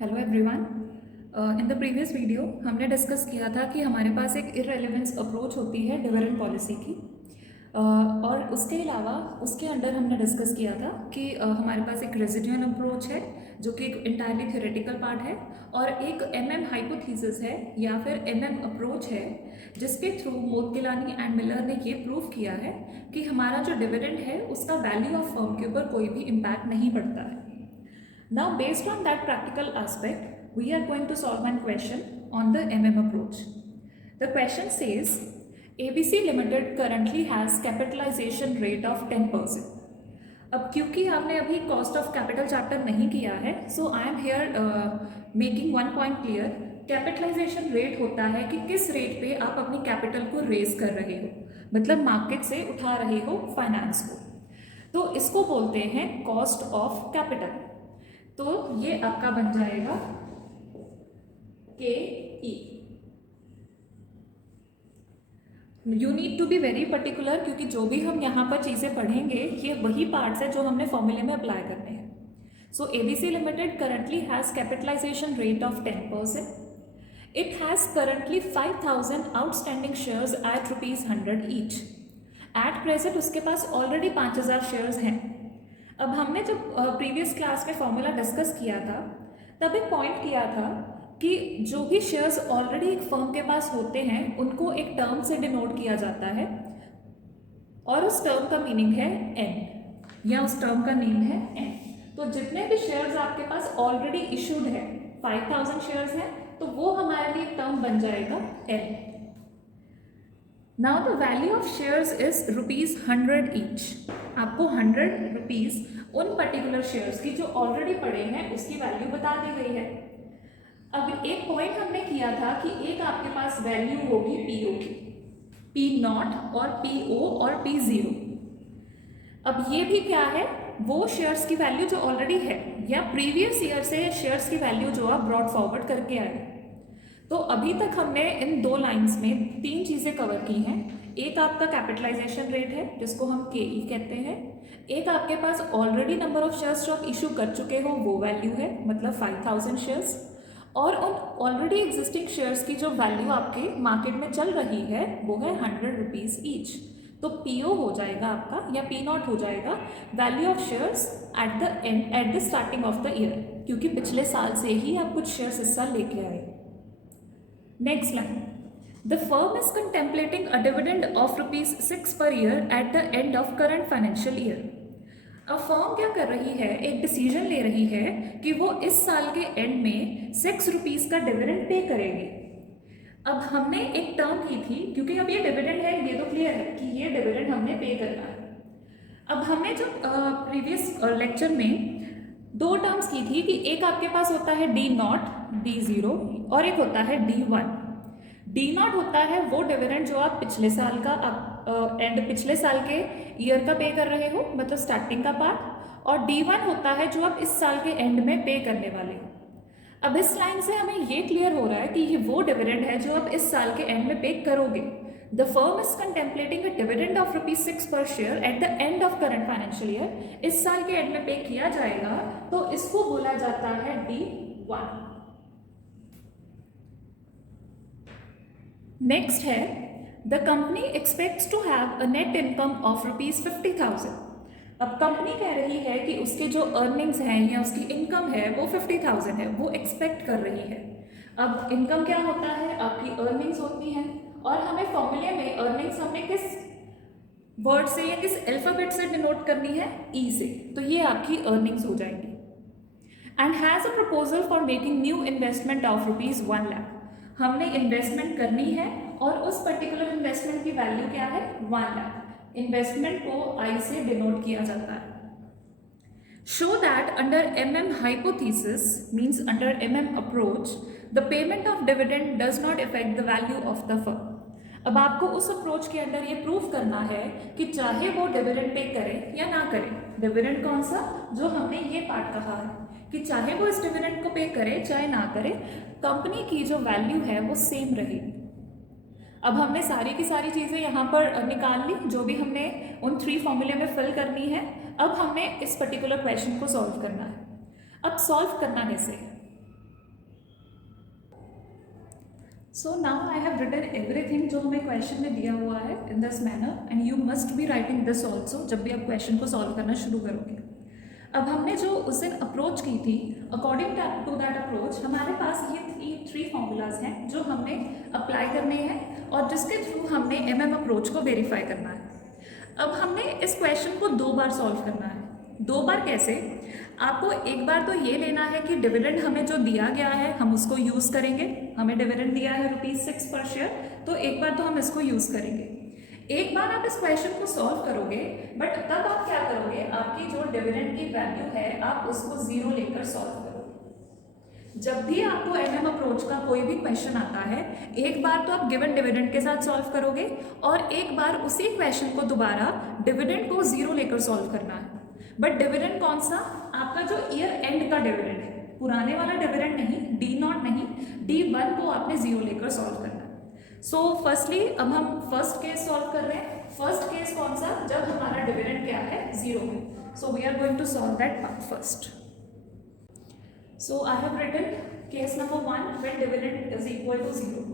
Hello everyone. In the previous video हमने discuss किया था कि हमारे पास एक इररेलेवेंस अप्रोच होती है डिविडेंड पॉलिसी की। और उसके अलावा उसके अंडर हमने डिस्कस किया था कि हमारे पास एक रेजिडुअल अप्रोच है जो कि एक इंटायरली थ्योरेटिकल पार्ट है, और एक एमएम हाइपोथेसिस है या फिर एमएम अप्रोच है जिसके थ्रू मोदगिलानी एंड मिलर ने ये प्रूव किया है कि हमारा जो डिविडेंड है उसका वैल्यू ऑफ फर्म के ऊपर कोई भी इम्पैक्ट नहीं पड़ता है। Now, based on that practical aspect, we are going to solve one question on the MM approach. The question says, ABC Limited currently has capitalization rate of 10%. अब क्योंकि आपने अभी कॉस्ट ऑफ कैपिटल चैप्टर नहीं किया है, so I am here making one point clear. Capitalisation rate होता है कि किस रेट पे आप अपनी कैपिटल को रेज कर रहे हो, मतलब मार्केट से उठा रहे हो फाइनेंस को, तो इसको बोलते हैं कॉस्ट ऑफ कैपिटल। तो ये आपका बन जाएगा K E. You need to be very particular, क्योंकि जो भी हम यहाँ पर चीज़ें पढ़ेंगे ये वही पार्ट्स है जो हमने फॉर्मूले में अप्लाई करने हैं। So ABC limited currently has capitalisation rate of 10%. It has currently 5,000 outstanding shares at ₹100 each. At present उसके पास ऑलरेडी 5,000 शेयर्स हैं। अब हमने जब प्रीवियस क्लास में फॉर्मूला डिस्कस किया था तब एक पॉइंट किया था कि जो भी शेयर्स ऑलरेडी एक फर्म के पास होते हैं उनको एक टर्म से डिनोट किया जाता है, और उस टर्म का मीनिंग है एन, या उस टर्म का नेम है एन। तो जितने भी शेयर्स आपके पास ऑलरेडी इशूड है, 5,000 शेयर्स हैं, तो वो हमारे लिए टर्म बन जाएगा N. Now the value of shares is ₹100 each. आपको 100 रुपीज़ उन पर्टिकुलर शेयर्स की जो ऑलरेडी पड़े हैं उसकी वैल्यू बता दी गई है। अब एक पॉइंट हमने किया था कि एक आपके पास वैल्यू होगी पीओ की, P0 और PO और P0। अब ये भी क्या है, वो शेयर्स की वैल्यू जो ऑलरेडी है या प्रीवियस ईयर से शेयर्स की वैल्यू जो आप ब्रॉड फॉरवर्ड करके आए। तो अभी तक हमने इन दो लाइंस में 3 चीज़ें कवर की हैं। एक आपका कैपिटलाइजेशन रेट है जिसको हम KE कहते हैं, एक आपके पास ऑलरेडी नंबर ऑफ शेयर्स जो आप इशू कर चुके हो वो वैल्यू है, मतलब 5,000 शेयर्स, और उन ऑलरेडी एग्जिस्टिंग शेयर्स की जो वैल्यू आपके मार्केट में चल रही है वो है 100 रुपीज़ ईच। तो PO हो जाएगा आपका, या P0 हो जाएगा value of shares at the end, at the starting of the year, क्योंकि पिछले साल से ही आप कुछ शेयर्स इस साल लेके आए। Next line. The firm is contemplating a dividend of ₹6 per year at the end of current financial year. अब फर्म क्या कर रही है, एक डिसीजन ले रही है कि वो इस साल के एंड में ₹6 का डिविडेंड पे करेगी। अब हमने एक टर्म की थी, क्योंकि अब ये डिविडेंड है, ये तो क्लियर है कि ये डिविडेंड हमने पे करना है। अब हमने जो प्रीवियस लेक्चर में 2 टर्म्स की थी कि एक आपके पास होता है D0, D0, और एक होता है D1। D0 होता है वो डिविडेंड जो आप पिछले साल का पिछले साल के ईयर का पे कर रहे हो, मतलब स्टार्टिंग का पार्ट, और D1 होता है जो आप इस साल के एंड में पे करने वाले हो। अब इस लाइन से हमें ये क्लियर हो रहा है कि ये वो डिविडेंड है जो आप इस साल के एंड में पे करोगे। The firm is contemplating a dividend of ₹6 per share at the end of current financial year. इस साल के एंड में पे किया जाएगा, तो इसको बोला जाता है D1। नेक्स्ट है, the company expects to have a net income of ₹50,000. अब कंपनी कह रही है कि उसके जो अर्निंग्स हैं या उसकी इनकम है वो 50,000 है, वो एक्सपेक्ट कर रही है। अब इनकम क्या होता है, आपकी अर्निंग्स होती हैं, और हमें फॉर्मूले में अर्निंग्स हमने किस वर्ड से या किस अल्फाबेट से डिनोट करनी है, ई से, तो ये आपकी अर्निंग्स हो जाएंगी। And has a proposal for making new investment of ₹1 lakh. हमने इन्वेस्टमेंट करनी है और उस पर्टिकुलर इन्वेस्टमेंट की वैल्यू क्या है, 1 लाख। इन्वेस्टमेंट को आई से डिनोट किया जाता है। Show that under MM hypothesis, means under MM approach, the payment of dividend does not affect the value of the firm. अब आपको उस अप्रोच के अंदर ये प्रूफ करना है कि चाहे वो डिविडेंड पे करे या ना करे, डिविडेंड कौन सा, जो हमने ये पार्ट कहा है कि चाहे वो इस डिविडेंड को पे करे चाहे ना करे, कंपनी की जो वैल्यू है वो सेम रहेगी। अब हमने सारी की सारी चीज़ें यहाँ पर निकाल ली, जो भी हमने उन 3 फॉर्मूले में फिल करनी है। अब हमने इस पर्टिकुलर क्वेश्चन को सॉल्व करना है। अब सॉल्व करना कैसे है, So now I have written everything जो हमें क्वेश्चन में दिया हुआ है in this manner and you must be writing this also जब भी आप क्वेश्चन को सॉल्व करना शुरू करोगे। अब हमने जो उस दिन अप्रोच की थी, अकॉर्डिंग टू दैट अप्रोच हमारे पास ये थ्री फॉर्मूलाज हैं जो हमने अप्लाई करने हैं और जिसके थ्रू हमने अप्रोच को वेरीफाई करना है। अब हमने इस क्वेश्चन को 2 बार सॉल्व करना है। 2 बार कैसे? आपको एक बार तो ये लेना है कि डिविडेंड हमें जो दिया गया है हम उसको यूज़ करेंगे। हमें डिविडेंड दिया है ₹6 पर शेयर, तो एक बार तो हम इसको यूज़ करेंगे। एक बार आप इस क्वेश्चन को सॉल्व करोगे, बट तब आप क्या करोगे, आपकी जो डिविडेंड की वैल्यू है आप उसको 0 लेकर सॉल्व करोगे। जब भी आपको अप्रोच का कोई भी क्वेश्चन आता है, एक बार तो आप गिवन डिविडेंड के साथ सॉल्व करोगे और एक बार उसी क्वेश्चन को दोबारा डिविडेंड को 0 लेकर सॉल्व करना है। बट डिविडेंड कौन सा? आपका जो ईयर एंड का डिविडेंड है, पुराने वाला डिविडेंड नहीं, D0 नहीं, D1 को आपने 0 लेकर सॉल्व करना है। सो फर्स्टली अब हम फर्स्ट केस सॉल्व कर रहे हैं। फर्स्ट केस कौन सा? जब हमारा डिविडेंड क्या है? 0 है। So we are going to solve that part first. So I have written case number 1 when dividend is equal to 0।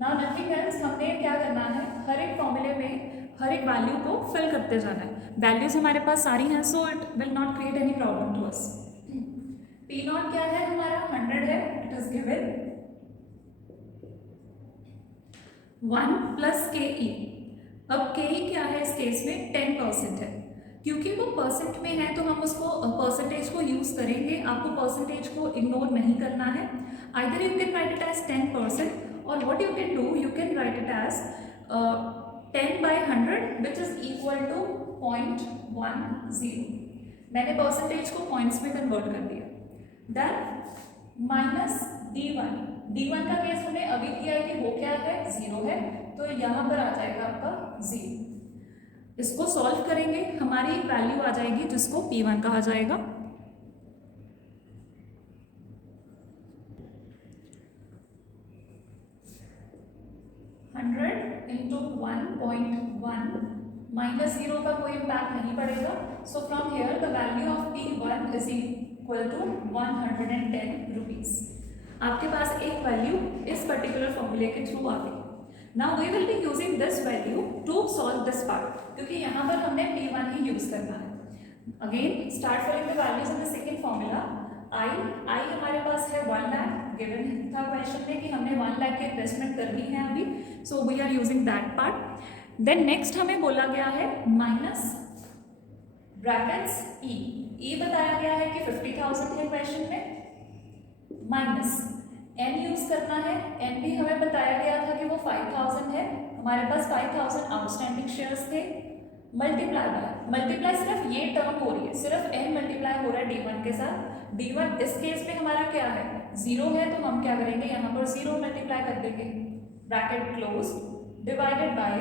Now nothing else, हमने क्या करना है, हर एक फॉर्मूले में हर एक वैल्यू को फिल करते जाना है। वैल्यूज हमारे पास सारी हैं, so it will not create any problem to us. P0 क्या है हमारा? 100 है, it is given 1 plus KE। अब KE क्या है इस केस में? 10% है। क्योंकि वो परसेंट में है तो हम उसको परसेंटेज को यूज करेंगे। आपको परसेंटेज को इग्नोर नहीं करना है। Either you can write it as 10% और what you can do, you can write it as 10/100 which is equal to 0.10। मैंने परसेंटेज को पॉइंट्स में कन्वर्ट कर दिया। देन माइनस D1 का केस हमने अभी किया है कि वो क्या है? 0 है, तो यहाँ पर आ जाएगा आपका 0। इसको सॉल्व करेंगे, हमारी एक वैल्यू आ जाएगी जिसको P1 कहा जाएगा। इंटू 1.1 माइनस 0 का कोई इम्पैक्ट नहीं पड़ेगा। So from here the value of P1 is equal to 110 rupees. आपके पास एक वैल्यू इस पर्टिकुलर फॉर्मूले के थ्रू आ गई। Now we will be using this value to solve this part, क्योंकि यहाँ पर हमने P1 ही यूज करना है। Again start filling the values in the second formula. आई हमारे पास है 1 लाख, गिवन था क्वेश्चन में कि हमने 1 लाख की इन्वेस्टमेंट करनी है अभी, so we are using that part. Then next हमें बोला गया है माइनस ब्रैकेट्स ई बताया गया है कि 50,000 है क्वेश्चन में, माइनस एन यूज करना है। एन भी हमें बताया गया था कि वो 5,000 है, हमारे पास 5,000 आउटस्टैंडिंग शेयर्स थे। मल्टीप्लाई सिर्फ ये टर्म हो रही है, सिर्फ एन मल्टीप्लाई हो रहा है D1 के साथ। D1 इस केस में हमारा क्या है? 0 है, तो हम क्या करेंगे, यहाँ पर 0 मल्टीप्लाई कर देंगे, bracket close, divided by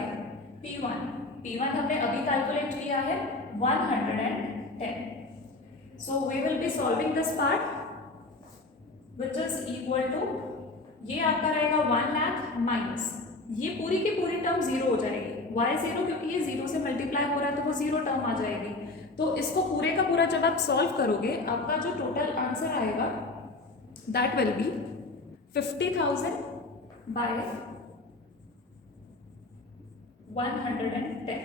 P1 हमने अभी कैलकुलेट किया है 110। So we will be solving this part which is equal to, ये आपका रहेगा 1 लाख माइनस ये पूरी की पूरी टर्म 0 हो जाएगी। वाई 0? क्योंकि ये 0 से मल्टीप्लाई हो रहा है तो वो 0 टर्म आ जाएगी। तो इसको पूरे का पूरा जब आप सॉल्व करोगे, आपका जो टोटल आंसर आएगा दैट विल बी 50,000 बाय 110।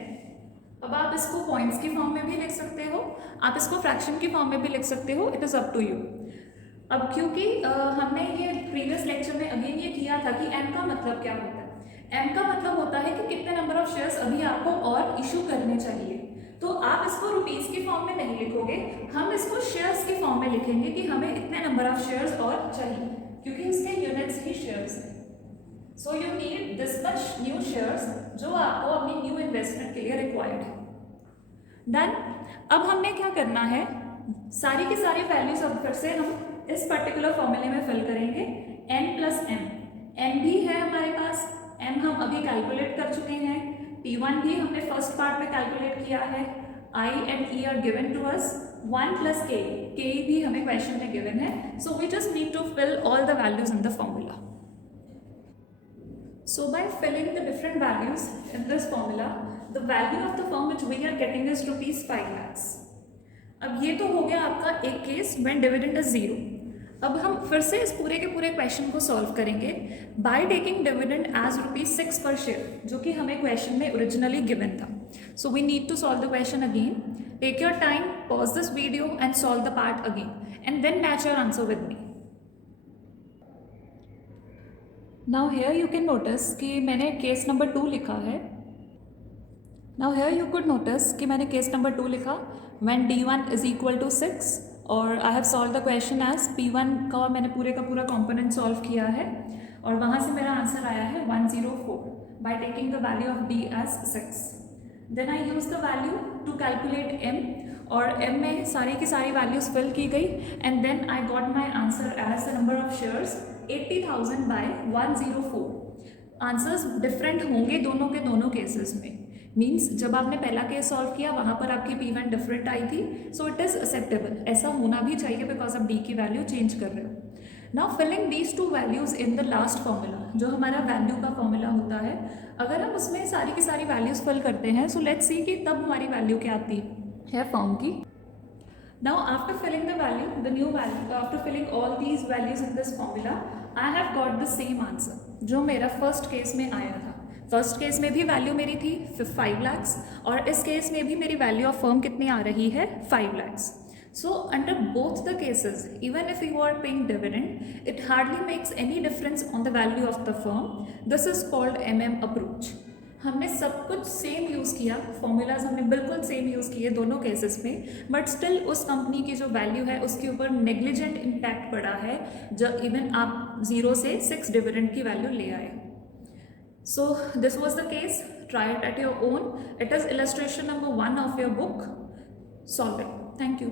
अब आप इसको पॉइंट्स की फॉर्म में भी लिख सकते हो, आप इसको फ्रैक्शन की फॉर्म में भी लिख सकते हो, it is up to you. अब क्योंकि हमने ये प्रीवियस लेक्चर में अगेन ये किया था कि एम का मतलब क्या होता है। एम का मतलब होता है कि कितने नंबर ऑफ शेयर्स अभी आपको और इशू करने चाहिए। तो आप इसको रुपीस की फॉर्म में नहीं लिखोगे, हम इसको शेयर्स की फॉर्म में लिखेंगे कि हमें इतने नंबर ऑफ शेयर्स और चाहिए, क्योंकि इसके यूनिट्स ही शेयर्स हैं। So you need this much new shares जो आपको अपनी न्यू इन्वेस्टमेंट के लिए रिक्वायर्ड है। डन। अब हमने क्या करना है, सारी की सारी वैल्यूज अब फिर से हम इस पर्टिकुलर फॉर्मूले में फिल करेंगे। n प्लस m भी है हमारे पास, m हम अभी कैलकुलेट कर चुके हैं, P1 भी हमने फर्स्ट पार्ट में कैलकुलेट किया है, I and E are given to us, 1 plus k भी हमें क्वेश्चन में गिवन है। So we just need to fill all the values in the formula. So by filling the different values in this formula, the value of the firm which we are getting is ₹5 lakhs. अब ये तो हो गया आपका एक case when dividend is 0। अब हम फिर से इस पूरे के पूरे क्वेश्चन को सॉल्व करेंगे बाय टेकिंग डिविडेंड एज ₹6 पर शेयर, जो कि हमें क्वेश्चन में ओरिजिनली गिवन था. So we need to solve the question again. Take your time, pause this video and solve the part again and then match your answer with me. Now here you can notice कि मैंने case number 2 लिखा है. Now here you could notice कि मैंने case number 2 लिखा when d1 is equal to 6 और I have solve the question as p1 का मैंने पूरे का पूरा कॉम्पोनेंट सॉल्व किया है और वहाँ से मेरा आंसर आया है 104 by taking the value of d as 6. Then I use the value to calculate m और m में सारी की सारी वैल्यूज फिल की गई and then I got my answer as the number of shares 80,000 by 104. Answers different होंगे दोनों के दोनों केसेस में. मीन्स जब आपने पहला केस सॉल्व किया वहाँ पर आपकी p1 डिफरेंट आई थी, सो इट इज़ एक्सेप्टेबल. ऐसा होना भी चाहिए बिकॉज आप d की वैल्यू चेंज कर रहे हो. Now filling these 2 values in the last formula, जो हमारा वैल्यू का फॉर्मूला होता है, अगर हम उसमें सारी की सारी वैल्यूज फिल करते हैं सो लेट्स सी कि तब हमारी वैल्यू क्या आती है फॉर्म की. Now after filling the value, the new value, after filling all these values in this formula, I have got the same answer जो मेरा फर्स्ट केस में आया था. फर्स्ट केस में भी वैल्यू मेरी थी 5 lakhs और इस केस में भी मेरी वैल्यू ऑफ फर्म कितनी आ रही है 5 lakhs. So under both the cases, even if you are paying dividend, it hardly makes any difference on the value of the firm. This is called MM approach. हमने सब कुछ same use किया, formulas हमने बिल्कुल same use किए दोनों cases में, but still उस कंपनी की जो वैल्यू है उसके ऊपर नेग्लिजेंट इम्पैक्ट पड़ा है जब इवन आप 0 से 6 डिविडेंड की वैल्यू ले आए. So this was the case. Try it at your own. It is illustration number 1 of your book. Solve it. Thank you.